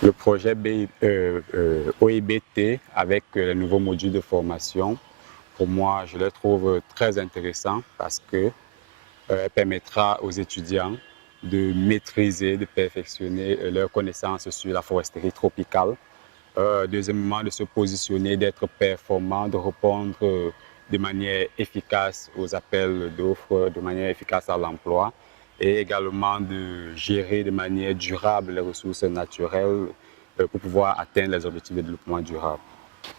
Le projet OIBT avec le nouveau module de formation, pour moi, je le trouve très intéressant parce que elle permettra aux étudiants de maîtriser, de perfectionner leurs connaissances sur la foresterie tropicale. Deuxièmement, de se positionner, d'être performant, de répondre de manière efficace aux appels d'offres, de manière efficace à l'emploi et également de gérer de manière durable les ressources naturelles pour pouvoir atteindre les objectifs de développement durable.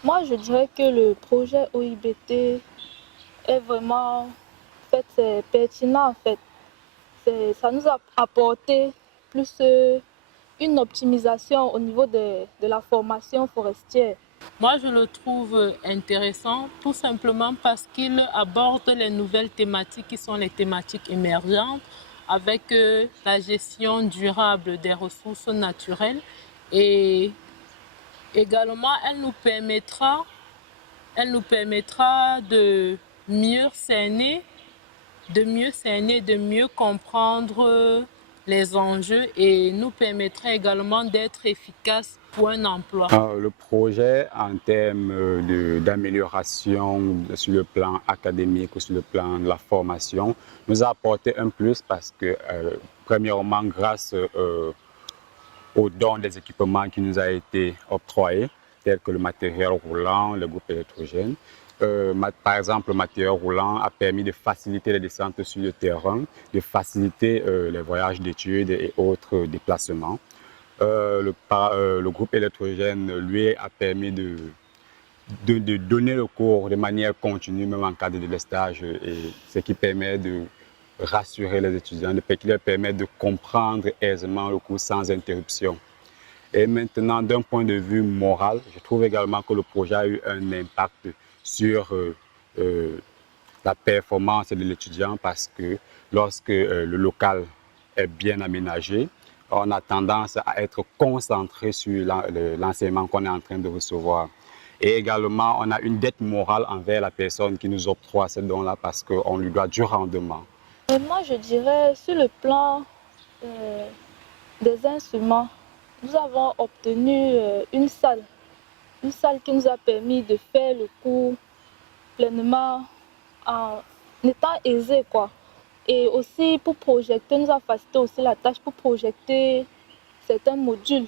Moi, je dirais que le projet OIBT est vraiment, en fait, c'est pertinent en fait. Ça nous a apporté plus une optimisation au niveau de la formation forestière. Moi, je le trouve intéressant tout simplement parce qu'il aborde les nouvelles thématiques qui sont les thématiques émergentes avec la gestion durable des ressources naturelles et également elle nous permettra de mieux comprendre les enjeux et nous permettra également d'être efficace pour un emploi. Le projet en termes d'amélioration sur le plan académique ou sur le plan de la formation nous a apporté un plus parce que, premièrement, grâce au don des équipements qui nous a été octroyé, tels que le matériel roulant, le groupe électrogène. Par exemple, le matériel roulant a permis de faciliter les descentes sur le terrain, de faciliter les voyages d'études et autres déplacements. Le groupe électrogène, lui, a permis de donner le cours de manière continue, même en cas de délestage, et ce qui permet de rassurer les étudiants, qui leur permet de comprendre aisément le cours sans interruption. Et maintenant, d'un point de vue moral, je trouve également que le projet a eu un impact sur la performance de l'étudiant parce que lorsque le local est bien aménagé, on a tendance à être concentré sur l'enseignement qu'on est en train de recevoir. Et également, on a une dette morale envers la personne qui nous octroie ce don-là parce qu'on lui doit du rendement. Moi, je dirais, sur le plan euh, des instruments, nous avons obtenu une salle qui nous a permis de faire le cours pleinement en étant aisé, quoi. Et aussi pour projeter, nous a facilité aussi la tâche pour certains modules,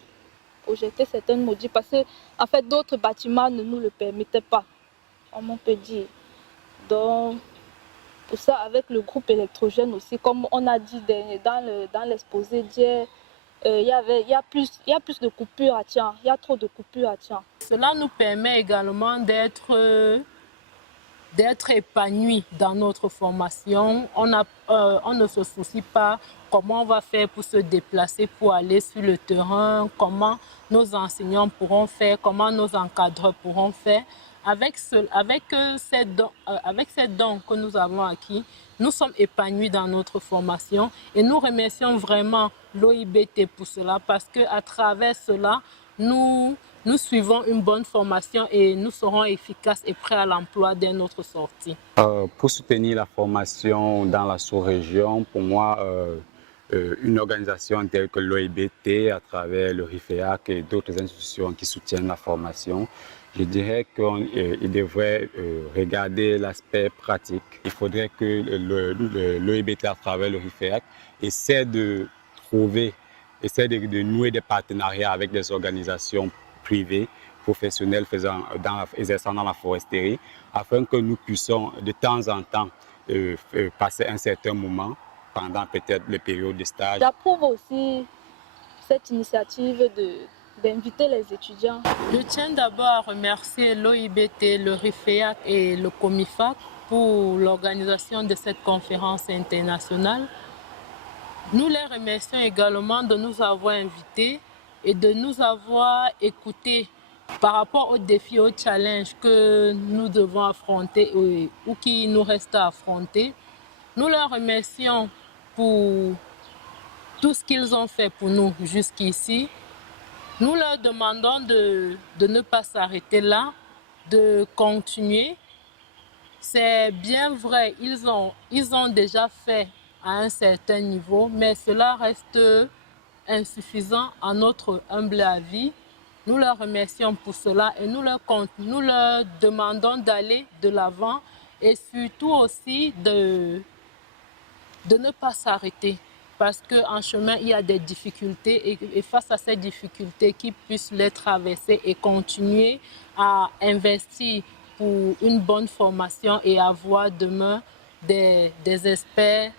projeter certains modules, parce que en fait d'autres bâtiments ne nous le permettaient pas, on peut dire. Donc pour ça, avec le groupe électrogène aussi, comme on a dit dans l'exposé d'hier, il y a plus de coupures à tiens, il y a trop de coupures à tiens. Cela nous permet également d'être épanouis dans notre formation. On ne se soucie pas comment on va faire pour se déplacer, pour aller sur le terrain, comment nos enseignants pourront faire, comment nos encadreurs pourront faire. Avec ces dons que nous avons acquis, nous sommes épanouis dans notre formation et nous remercions vraiment l'OIBT pour cela parce qu'à travers cela, nous suivons une bonne formation et nous serons efficaces et prêts à l'emploi dès notre sortie. Pour soutenir la formation dans la sous-région, pour moi, une organisation telle que l'OIBT, à travers le RIFEAC et d'autres institutions qui soutiennent la formation, je dirais qu'il devrait regarder l'aspect pratique. Il faudrait que l'OIBT, à travers le RIFEAC, essaie de nouer des partenariats avec des organisations privées, professionnels exerçant dans la foresterie, afin que nous puissions de temps en temps passer un certain moment pendant peut-être les périodes de stage. J'approuve aussi cette initiative d'inviter les étudiants. Je tiens d'abord à remercier l'OIBT, le RIFEAC et le COMIFAC pour l'organisation de cette conférence internationale. Nous les remercions également de nous avoir invités et de nous avoir écoutés par rapport aux défis, aux challenges que nous devons affronter ou qui nous restent à affronter. Nous les remercions pour tout ce qu'ils ont fait pour nous jusqu'ici. Nous leur demandons de ne pas s'arrêter là, de continuer. C'est bien vrai, ils ont déjà fait à un certain niveau, mais cela reste insuffisant à notre humble avis. Nous leur remercions pour cela et nous leur demandons d'aller de l'avant et surtout aussi de ne pas s'arrêter. Parce qu'en chemin, il y a des difficultés et face à ces difficultés, qu'ils puissent les traverser et continuer à investir pour une bonne formation et avoir demain des experts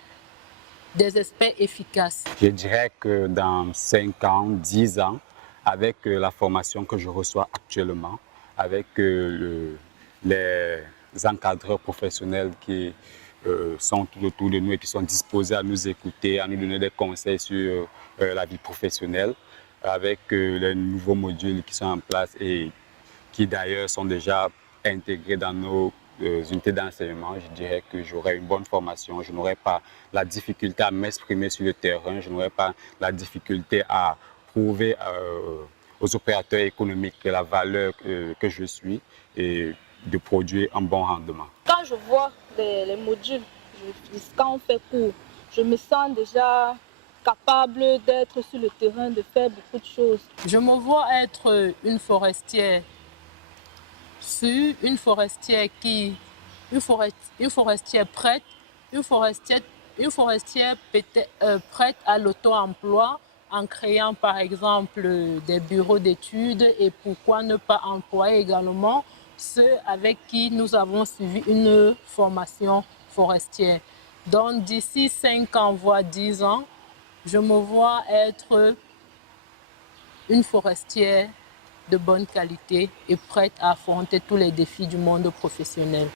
efficaces. Je dirais que dans 5 ans, 10 ans, avec la formation que je reçois actuellement, avec les encadreurs professionnels qui sont tout autour de nous et qui sont disposés à nous écouter, à nous donner des conseils sur la vie professionnelle, avec les nouveaux modules qui sont en place et qui d'ailleurs sont déjà intégrés dans nos unités d'enseignement. Je dirais que j'aurai une bonne formation, je n'aurai pas la difficulté à m'exprimer sur le terrain, je n'aurai pas la difficulté à prouver aux opérateurs économiques la valeur que je suis et de produire un bon rendement. Quand je vois les modules, quand on fait cours, je me sens déjà capable d'être sur le terrain, de faire beaucoup de choses. Je me vois être une forestière sûre, une forestière prête, une forestière prête à l'auto-emploi en créant par exemple des bureaux d'études et pourquoi ne pas employer également ceux avec qui nous avons suivi une formation forestière. Donc d'ici 5 ans, voire 10 ans, je me vois être une forestière de bonne qualité et prête à affronter tous les défis du monde professionnel.